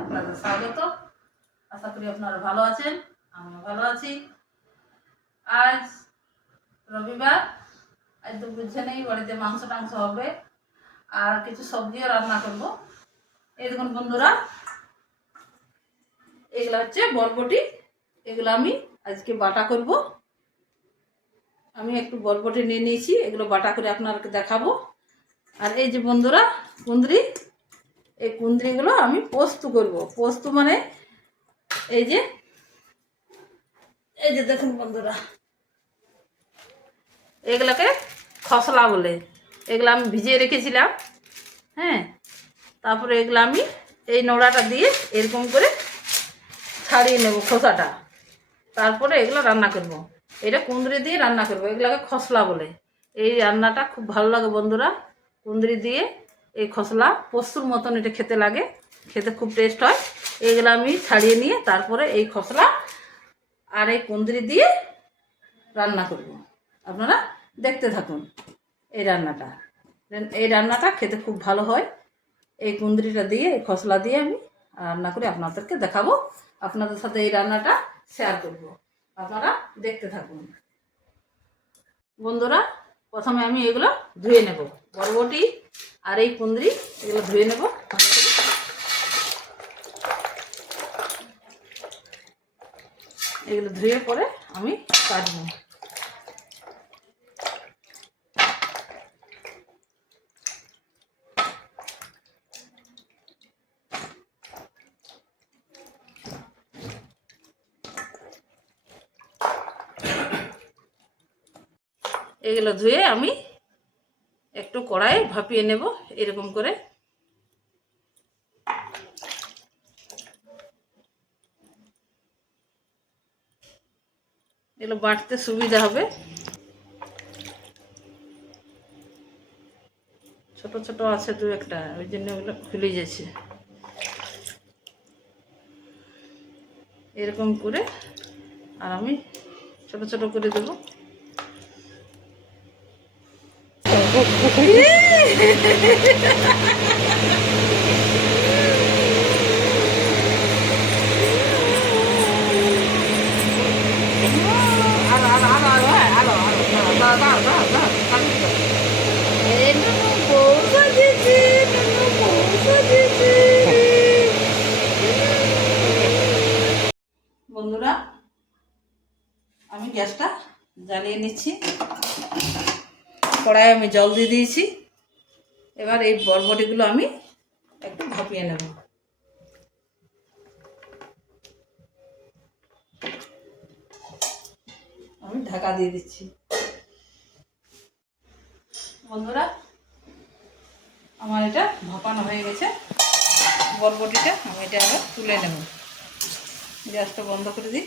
আপনাদের স্বাগত। আশা করি আপনারা ভালো আছেন, আমিও ভালো আছি। আজ রবিবার, আজ তো বুঝছেনই বাড়িতে মাংস টাংস হবে আর কিছু সবজিও রান্না করব। এই দেখুন বন্ধুরা, এগুলো হচ্ছে বরবটি, এগুলো আমি আজকে বাটা করব। আমি একটু বরবটি নিয়ে নিয়েছি, এগুলো বাটা করে আপনাদেরকে দেখাবো। আর এই যে বন্ধুরা কুঁদরি, এই কুঁদরিগুলো আমি পোস্ত করব। পোস্ত মানে এই যে দেখুন বন্ধুরা, এগুলোকে খসলা বলে। এগুলো আমি ভিজিয়ে রেখেছিলাম, হ্যাঁ। তারপরে এগুলো আমি এই নোড়াটা দিয়ে এরকম করে ছাড়িয়ে নেব খোসাটা, তারপরে এগুলো রান্না করব। এটা কুঁদরি দিয়ে রান্না করব, এগুলোকে খসলা বলে। এই রান্নাটা খুব ভালো লাগে বন্ধুরা, কুঁদরি দিয়ে এই খসলা পোস্তুর মতন এটা খেতে লাগে, খেতে খুব টেস্ট হয়। এগুলো আমি ছাড়িয়ে নিয়ে তারপরে এই খসলা আর এই কুঁদরি দিয়ে রান্না করব। আপনারা দেখতে থাকুন এই রান্নাটা। এই রান্নাটা খেতে খুব ভালো হয়। এই কুঁদরিটা দিয়ে, এই খসলা দিয়ে আমি রান্না করে আপনাদেরকে দেখাবো, আপনাদের সাথে এই রান্নাটা শেয়ার করব। আপনারা দেখতে থাকুন বন্ধুরা। প্রথমে আমি এগুলো ধুয়ে নেব, বরবটি আর এই কুঁদরি এগুলো ধুয়ে নেব। এগুলো ধুয়ে পরে আমি কাটবো। এগুলো ধুয়ে আমি একটু কড়াইয়ে ভাপিয়ে নেব এরকম করে। এগুলো বাটতে সুবিধা হবে। ছোট ছোট আছে দু একটা, ওই জন্য ওগুলো খুলে যাচ্ছে। এরকম করে আর আমি ছোট ছোট করে দেবো। বন্ধুরা, আমি গ্যাসটা জ্বালিয়ে নিচ্ছি, কড়াইয়ে আমি জল দিয়ে দিয়েছি। এবার এই বরবটিগুলো আমি একটু ভাপিয়ে নেব। আমি ঢাকা দিয়ে দিচ্ছি। বন্ধুরা, আমার এটা ভাপানো হয়ে গেছে বরবটিটা। আমি এটা আবার তুলে নেব। গ্যাসটা বন্ধ করে দিই।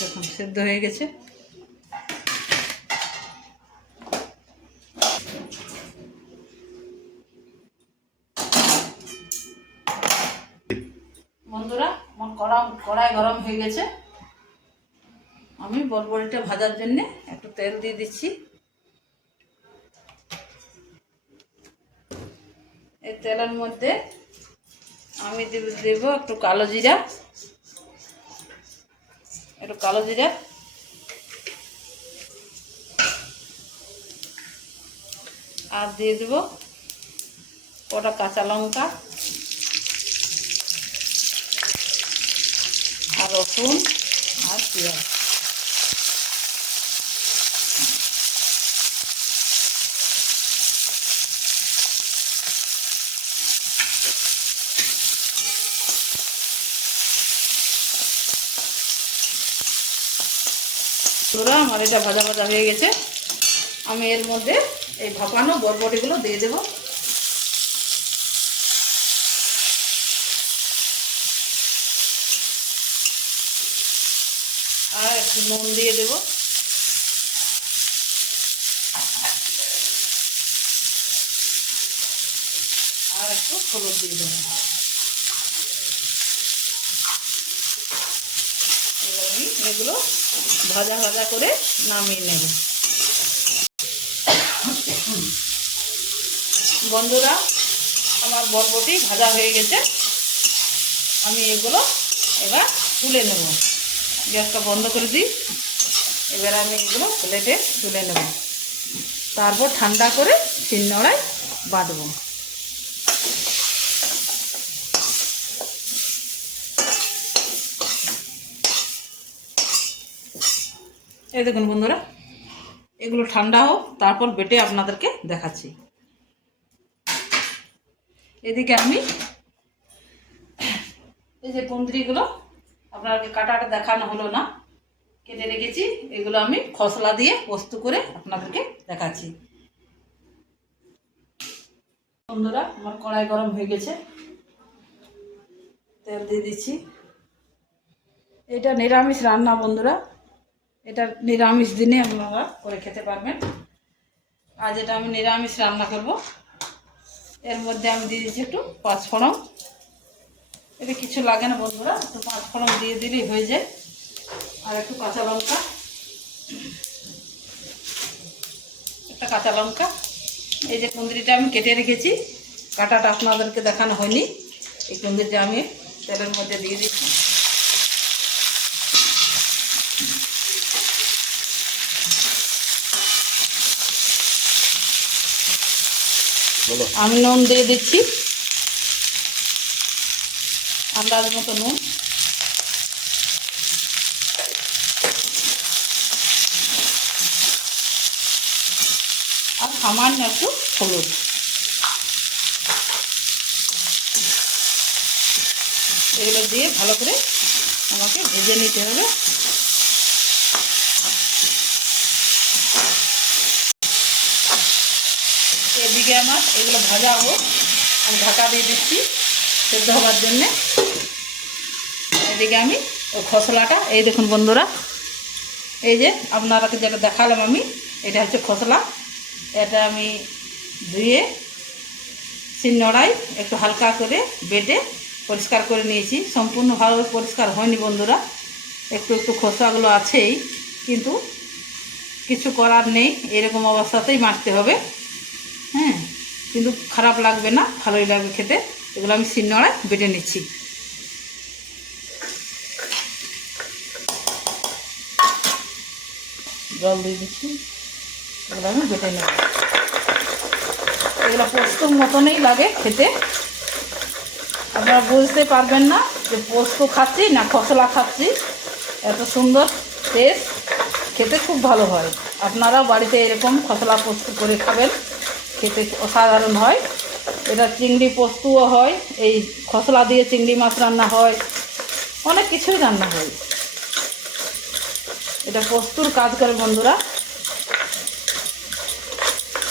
দেখুন সেদ্ধ হয়ে গেছে। বন্ধুরা, আমার কড়াই গরম হয়ে গেছে। আমি বরবটিটা ভাজার জন্য একটু তেল দিয়ে দিচ্ছি। এই তেলের মধ্যে আমি দেব একটু কালো জিরা, আর দিয়ে দেব কটা কাঁচা লঙ্কা আর রসুন আর পেঁয়াজ। বন্ধুরা, আমার এটা ভাজা ভাজা হয়ে গেছে। আমি এর মধ্যে এই ভাপানো বরবটিগুলো দিয়ে দেব। আর একটু নুন দিয়ে দেব। আর একটু হলুদ দিয়ে দেবো। এগুলো ভাজা ভাজা করে নামিয়ে নেব। বন্ধুরা, আমার বরবটি ভাজা হয়ে গেছে, আমি এগুলো এবার তুলে নেব। গ্যাসটা বন্ধ করে দিই। এবার আমি এগুলো প্লেটে তুলে নেব, তারপর ঠান্ডা করে শিলনোড়ায় বাটবো। এই দেখুন বন্ধুরা, এগুলো ঠান্ডা হোক, তারপর বেটে আপনাদেরকে দেখাচ্ছি। এদিকে আমি এই যে কুঁদরিগুলো আপনাদেরকে কাটাটা দেখানো হলো না, কেটে রেখেছি। এগুলো আমি খসলা দিয়ে পোস্ত করে আপনাদেরকে দেখাচ্ছি। বন্ধুরা, আমার কড়াই গরম হয়ে গেছে, তেল দিয়ে দিচ্ছি। এটা নিরামিষ রান্না বন্ধুরা, এটা নিরামিষ দিনে আপনারা করে খেতে পারবেন। আজ এটা আমি নিরামিষ রান্না করব। এর মধ্যে আমি দিয়ে দিচ্ছি একটু পাঁচফোড়ন। এটা কিছু লাগে না বন্ধুরা, একটু পাঁচফোড়ন দিয়ে দিলেই হয়ে যায়। আর একটু কাঁচা লঙ্কা, একটা কাঁচা লঙ্কা। এই যে কুঁদরিটা আমি কেটে রেখেছি, কাটাটা আপনাদেরকে দেখানো হয়নি। এই কুঁদরিটা আমি তেলের মধ্যে দিয়ে দিচ্ছি। আমি নুন দিয়ে দিচ্ছি, আন্দাজ মতো নুন। আর সামান্য একটু হলুদ। এগুলো দিয়ে ভালো করে আমাকে ভেজে নিতে হবে। এদিকে আমার এগুলো ভাজা হোক, আমি ঢাকা দিয়ে দিচ্ছি সেদ্ধ হওয়ার জন্যে। এদিকে আমি ওই খসলাটা, এই দেখুন বন্ধুরা, এই যে আপনারাকে যেটা দেখালাম আমি, এটা হচ্ছে খসলা। এটা আমি ধুয়ে শিলনোড়ায় একটু হালকা করে বেটে পরিষ্কার করে নিয়েছি। সম্পূর্ণভাবে পরিষ্কার হয়নি বন্ধুরা, একটু একটু খোসাগুলো আছেই, কিন্তু কিছু করার নেই, এরকম অবস্থাতেই মাখতে হবে। হ্যাঁ, কিন্তু খারাপ লাগবে না, ভালোই লাগবে খেতে। এগুলো আমি শিলনোড়ায় বেটে নিচ্ছি। জল দিয়ে দিচ্ছি, এগুলো আমি বেটে নেব। এগুলো পোস্তর মতনই লাগে খেতে, আপনারা বুঝতে পারবেন না যে পোস্ত খাচ্ছি না খসলা খাচ্ছি। এত সুন্দর টেস্ট, খেতে খুব ভালো হয়। আপনারাও বাড়িতে এরকম খসলা পোস্ত করে খাবেন, খেতে অসাধারণ হয়। এটা চিংড়ি পোস্তও হয়, এই খসলা দিয়ে চিংড়ি মাছ রান্না হয়, অনেক কিছুই রান্না হয়। এটা পোস্তুর কাজ করে বন্ধুরা।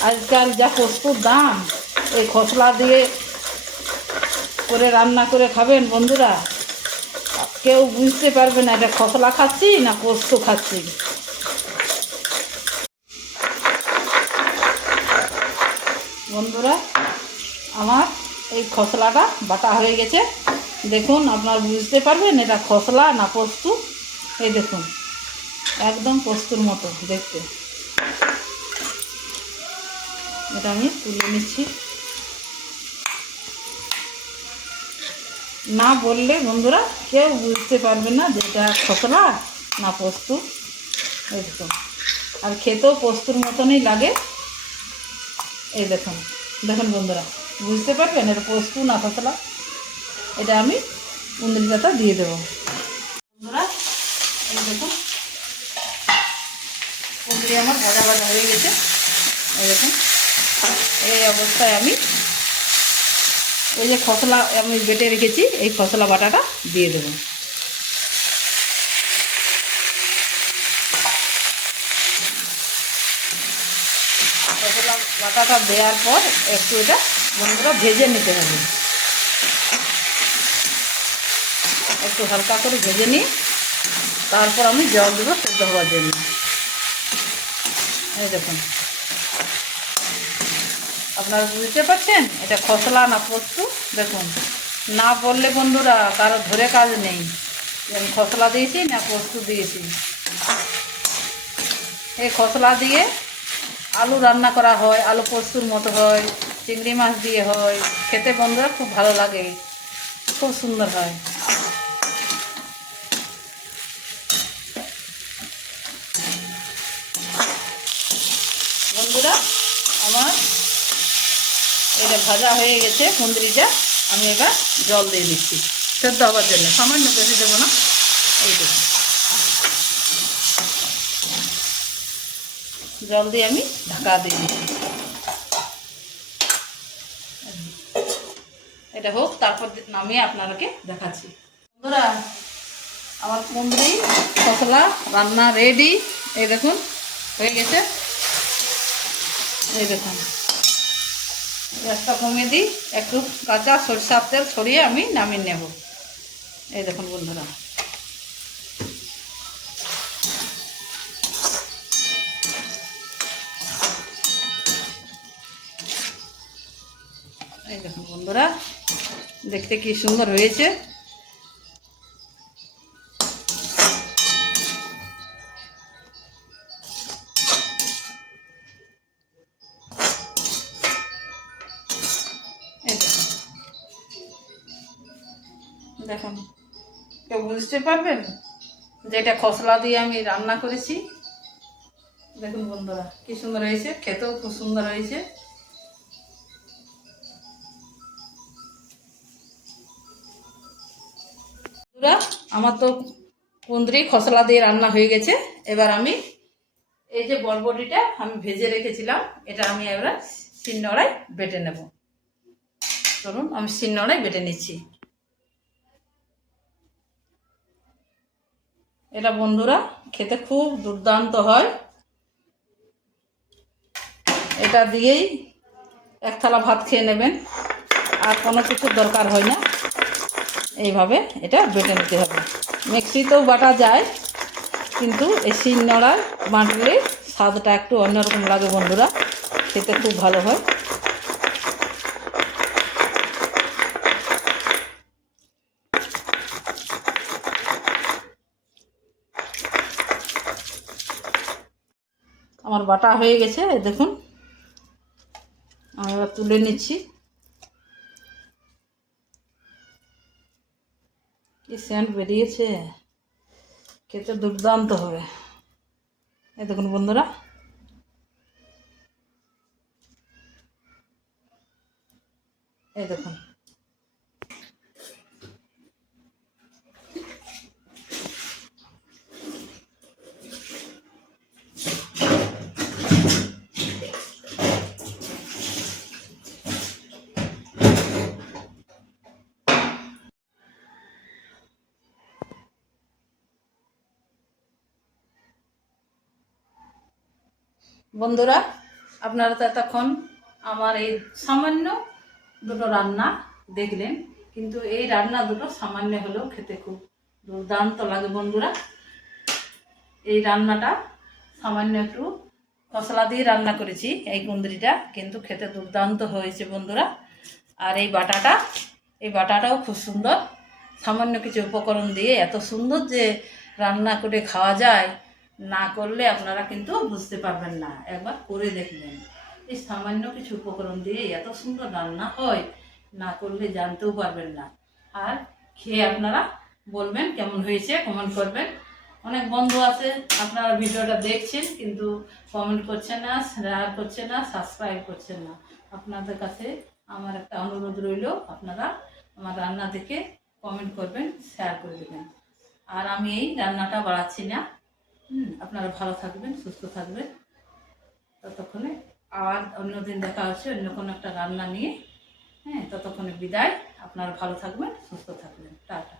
আজকাল যা পোস্তুর দাম, এই খসলা দিয়ে করে রান্না করে খাবেন বন্ধুরা, কেউ বুঝতে পারবে না এটা খসলা খাচ্ছি না পোস্ত খাচ্ছি। বন্ধুরা, আমার এই খসলাটা বাটা হয়ে গেছে। দেখুন, আপনারা বুঝতে পারবেন এটা খসলা না পোস্ত। এই দেখুন, একদম পোস্তুর মতো দেখতে। এটা আমি তুলে নিচ্ছি। না বললে বন্ধুরা কেউ বুঝতে পারবে না যে এটা খসলা না পোস্ত। এই দেখুন, আর খেতেও পোস্তুর মতনই লাগে। এই দেখুন, দেখুন বন্ধুরা, বুঝতে পারবেন এটা পোস্ত না খসলা। এটা আমি কুঁদরিটা দিয়ে দেবো বন্ধুরা। এই দেখুন, কুঁদরি আমার ভাজা ভাজা হয়ে গেছে। এই দেখুন, এই অবস্থায় আমি ওই যে খসলা আমি বেটে রেখেছি, এই খসলা বাটাটা দিয়ে দেবো। খসলা বাটাটা দেওয়ার পর একটু এটা বন্ধুরা ভেজে নিতে হবে। একটু হালকা করে ভেজে নিই, তারপর আমি জল দেবো সেদ্ধ হওয়ার জন্য। এই দেখুন, আপনারা বুঝতে পারছেন এটা খসলা না পোস্ত। দেখুন, না বললে বন্ধুরা কারো ধরে কাজ নেই। আমি খসলা দিয়েছি না পোস্ত দিয়েছি। এই খসলা দিয়ে আলু রান্না করা হয়, আলু পোস্তুর মতো হয়, চিংড়ি মাছ দিয়ে হয়, খেতে বন্ধুরা খুব ভালো লাগে, খুব সুন্দর হয়। বন্ধুরা আমার এটা ভাজা হয়ে গেছে কুঁদরিটা, আমি এবার জল দিয়ে দিচ্ছি সেদ্ধ হওয়ার জন্য, সামান্য বেশি দেবো না। এই দেখুন জল দিয়ে আমি ঢাকা দিয়ে দিচ্ছি, এটা হোক, তারপর নামিয়ে আপনাদেরকে দেখাচ্ছি। বন্ধুরা আমার কুঁদরি খসলা রান্না রেডি, এই দেখুন হয়ে গেছে। এই দেখুন গ্যাসটা কমিয়ে দিই, একটু কাঁচা সরষের তেল ছড়িয়ে আমি নামিয়ে নেব। এই দেখুন বন্ধুরা এই দেখুন বন্ধুরা দেখতে কি সুন্দর হয়েছে। এই দেখুন দেখুন কেউ বুঝতে পারবেন যে এটা খসলা দিয়ে আমি রান্না করেছি। দেখুন বন্ধুরা কি সুন্দর হয়েছে, খেতেও খুব সুন্দর হয়েছে। বন্ধুরা আমার তো কুঁদরি খসলা দিয়ে রান্না হয়ে গেছে। এবার আমি এই যে বরবটিটা আমি ভেজে রেখেছিলাম, এটা আমি এবার শিলনোড়ায় বেটে নেব। চলুন আমি শিলনোড়ায় বেটে নিচ্ছি। এটা বন্ধুরা খেতে খুব দুর্দান্ত হয়, এটা দিয়েই এক থালা ভাত খেয়ে নেবেন, আর কোনো কিছুর দরকার হয় না। এইভাবে এটা বেটে নিতে হবে। মিক্সিতেও বাটা যায়, কিন্তু এই শিলনোড়ায় বাটলে স্বাদটা একটু অন্যরকম লাগে বন্ধুরা, খেতে খুব ভালো হয়। আমার বাটা হয়ে গেছে, দেখুন আমি এবার তুলে নিচ্ছি। কি সেন্ট বেরিয়েছে, খেতে দুর্দান্ত হবে। এই দেখুন বন্ধুরা এই দেখুন বন্ধুরা আপনারা তো এতক্ষণ আমার এই সামান্য দুটো রান্না দেখলেন, কিন্তু এই রান্না দুটো সামান্য হলেও খেতে খুব দুর্দান্ত লাগে বন্ধুরা। এই রান্নাটা সামান্য একটু মশলা দিয়ে রান্না করেছি এই কুঁদরিটা, কিন্তু খেতে দুর্দান্ত হয়েছে বন্ধুরা। আর এই বাটাটাও খুব সুন্দর, সামান্য কিছু উপকরণ দিয়ে এত সুন্দর যে রান্না করে খাওয়া যায়, না করলে আপনারা কিন্তু বুঝতে পারবেন না, একবার করে দেখবেন। এই সামান্য কিছু উপকরণ দিয়ে এত সুন্দর রান্না হয়, না করলে জানতেও পারবেন না। আর খেয়ে আপনারা বলবেন কেমন হয়েছে, কমেন্ট করবেন। অনেক বন্ধু আছে আপনারা ভিডিওটা দেখছেন কিন্তু কমেন্ট করছেন না, শেয়ার করছেন না, সাবস্ক্রাইব করছেন না। আপনাদের কাছে আমার একটা অনুরোধ রইল, আপনারা আমার রান্না দেখে কমেন্ট করবেন, শেয়ার করে দেবেন। আর আমি এই রান্নাটা বাড়াচ্ছি না। আপনারা ভালো থাকবেন, সুস্থ থাকবেন। ততক্ষণে আবার অন্যদিন দেখা হচ্ছে অন্য কোনো একটা রান্না নিয়ে। ততক্ষণে বিদায়। আপনারা ভালো থাকবেন, সুস্থ থাকবেন। টাটা।